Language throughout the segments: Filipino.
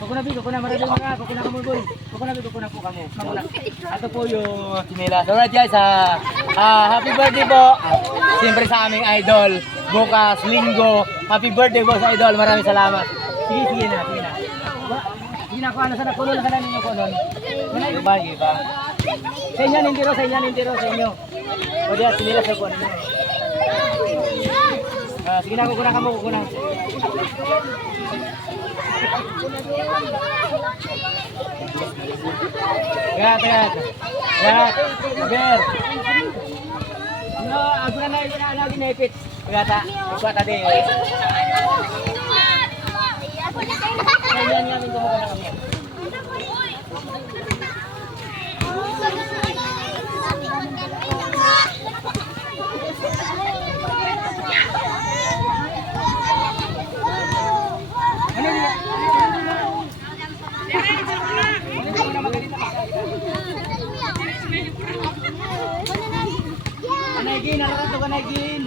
po kamo. Ito po yung Chinelas. Alright guys, happy birthday po. Siyempre sa aming idol. Bukas, linggo. Happy birthday po sa idol. Maraming salamat. Sige na. Sige na ko, ano sana, kulon na ka na ninyo kulon. Iba. Sa inyo, nintiro, sa inyo. O diya, Chinelas na po, ano nyo. Sige na, kukunan ka mo. Gat. Ber. No, ako na lagi naipit. Gata. Kuha tadi. Yan namin kumukuha kami. Kanaigin, nararato kanaigin.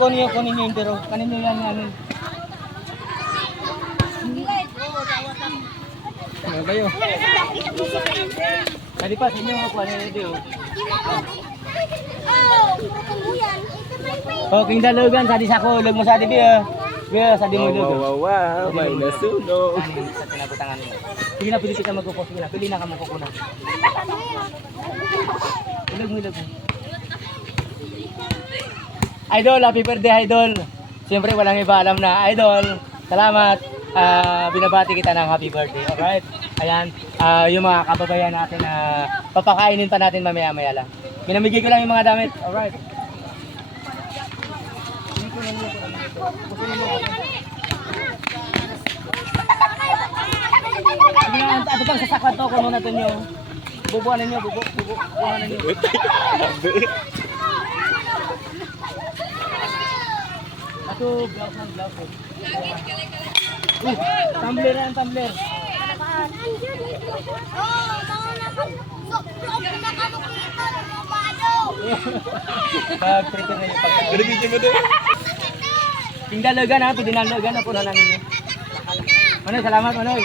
Kunin nyo yung pero. Kanin nyo yan. Ano kayo? Tadi pa, sa inyo mga kuha nyo dito. Oh, king dalugan, sa di sa kulog mo sa di biya. Biya, sa di mo lug. Wow, may nasunog. Sa pinabutangan mo. Sige na, pili kita magkukos. Sige na, pili na ka magkukunan. Ilog mo. Idol, happy birthday, Idol. Siyempre, walang iba alam na. Idol, salamat. Binabati kita ng happy birthday. Alright? Ayan, yung mga kababayan natin na papakainin pa natin mamaya-maya lang. Minamigay ko lang yung mga damit. Alright. Ito pang sasakwan to, kuno natin nyo. Bubuanan nyo, bubuanan nyo. Ito, blouse. Tumbler yan, tumbler. Pag-prepare na yung pagkain. King dalagan ha, dinalagan na po na namin yun. Manoy, salamat Manoy.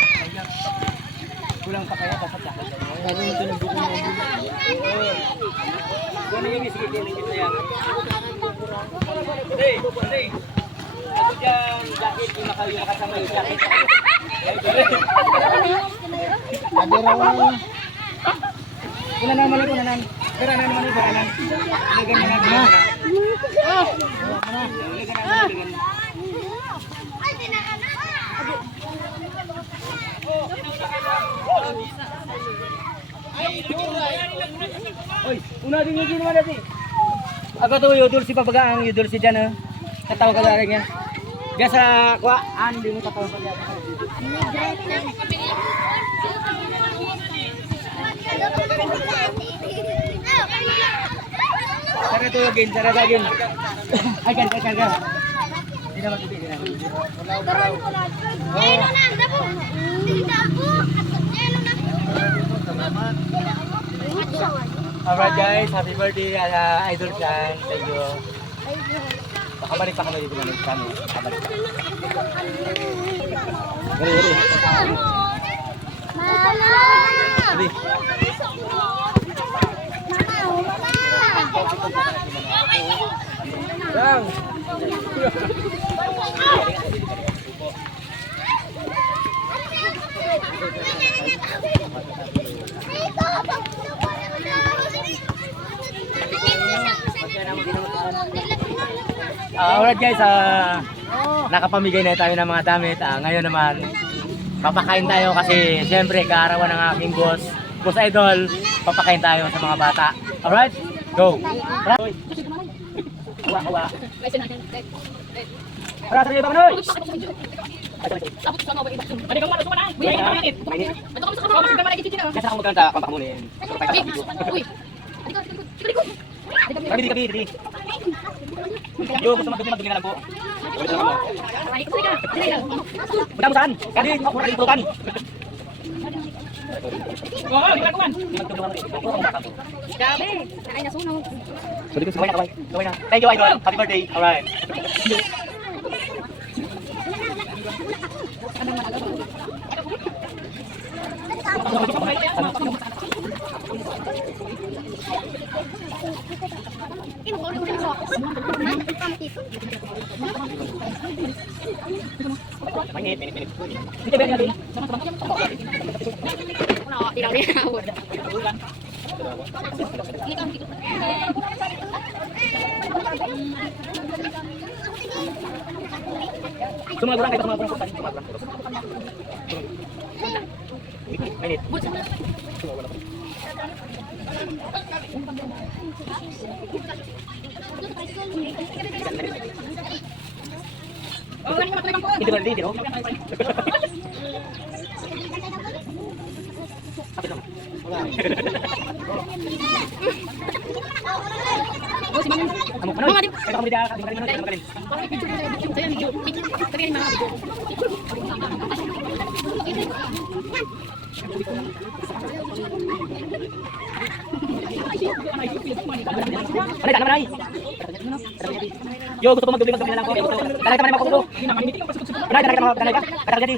Kulang pa kaya dapat lakad. Ano yung tinagbuko mo? Ano yung isigit na yan? Hey! Ako dyan, jacket, yung nakasama yung jacket. Adirawan. Kunanan. Beranan. Oy, una din yung ginawa natin. Ako to yudol si pabagaan, yudol si dyan ha. Katawa ka lang yan. Biasa kuha, hindi mo katawa pa dyan. Cara to again. Ay, karga. Hindi naman tubig. Alright guys, happy birthday Idol Chan. Thank you. Pakabalik dito namin kami. Pakabalik pa. Gari. Yang. Alright guys, nakapamigay na tayo ng mga damit. Ngayon naman, papakain tayo kasi siyempre kaarawan ng aking boss Idol, papakain tayo sa mga bata. Alright, go! Kuha. Para sa iyo ba kanoy? Ano kang malas na? Uy, ito kami sa kamera, mas kamera kita. Kasi ako magkanta pampamunin. Uy. Dito. Dito. Yung gusto magdumi na lang po. Punta mo saan? Kasi ako na ipulutan. Oo, hindi ka kuman. Grabe, ay nasunog. Gawin na. Thank you, Idol. Happy birthday. Alright. Mainit. Hindi ba natin? Tidak lihat. Sumagrang kayo, sumagrang. Mainit. Hindi ba hindi, no? Kamu pernah? Kamu di dalam kalian. Yo, gusto ko magdubli na lang ko. Dalay ka ako. Dalay ka. Kata jadi.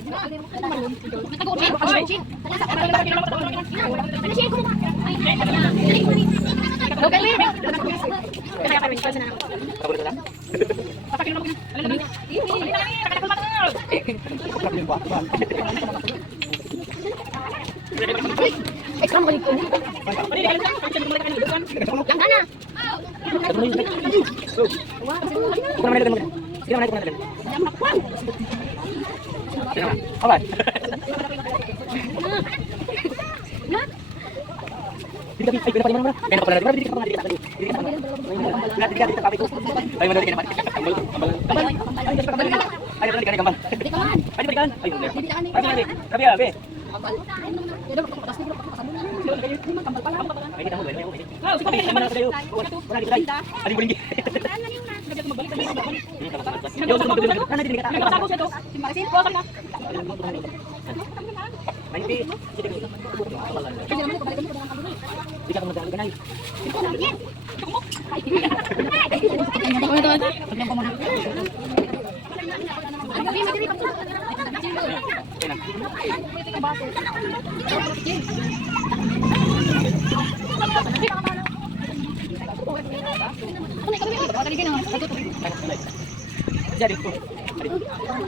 Jadi ko.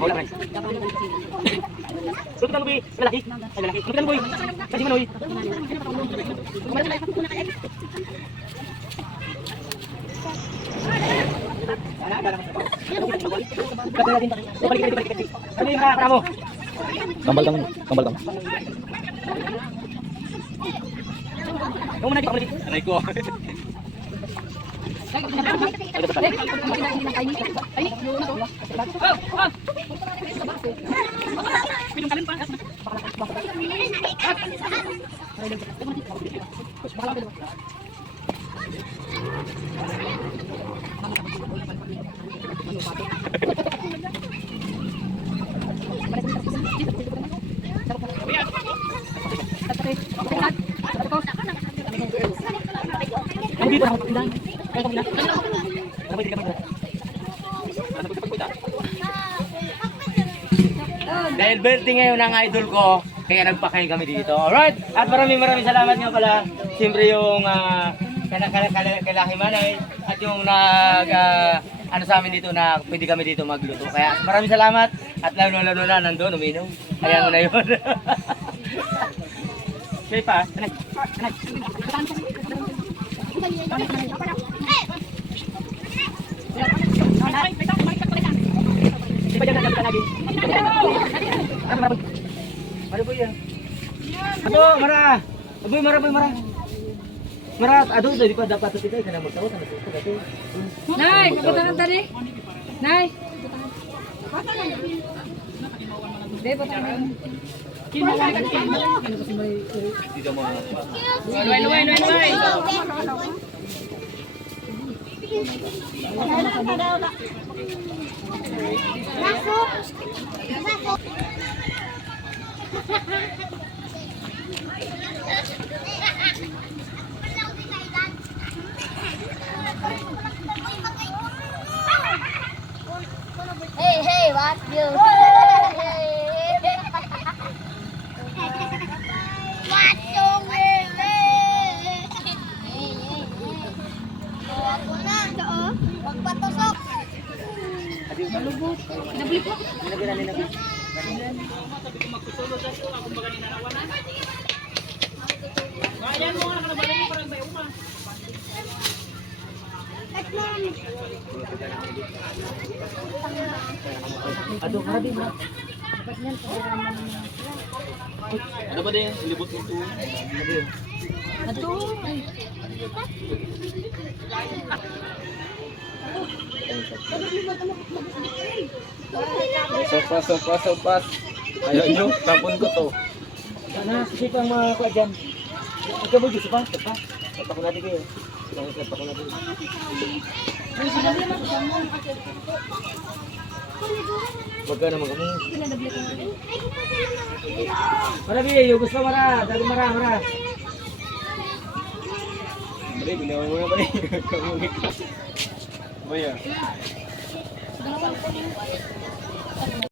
Wala man. Sulit ang buhay, lalaki. Ay lalaki. Sulit ang buhay. Kasi manoy. Kambal kamu. Kamu nanti kamu nanti. Aray ko. Dahil birthday ngayon ng idol ko, kaya nagpakain kami dito. Alright? At maraming salamat nga pala. Siyempre yung kalahi manay at yung ano sa amin dito na pwede kami dito magluto. Kaya maraming salamat at lalo na nandun, uminom. Ayan mo na yun. Okay pa, tanay. Di ba dyan nagkakita lagi? Ano po yan? Ato, mara! Aboy, mara. Mara, aduh, di pa dapat ito tayo. Kana magtawag, ano ito? Nay, kapatahan tadi. Nay. Deh, patahan. Dito mo. Luay. Hey, hey, what you? What you Ako na, oo. Magpatusok. Nablik mo. Aduh, grabe ba? Ano ba din? Libot mo ito. Ato. Sopas. Ayaw nyo, tapon ko to. Sana, sisip ang mga kuha dyan. Ikaw mo, gusto pa? Tapak ko natin kayo. Tapak ko natin. Huwag ka naman kami. Mara, Biyo, gusto mara. Dali mara. Bali, binawan mo na bali. Kamungit ka. Baya.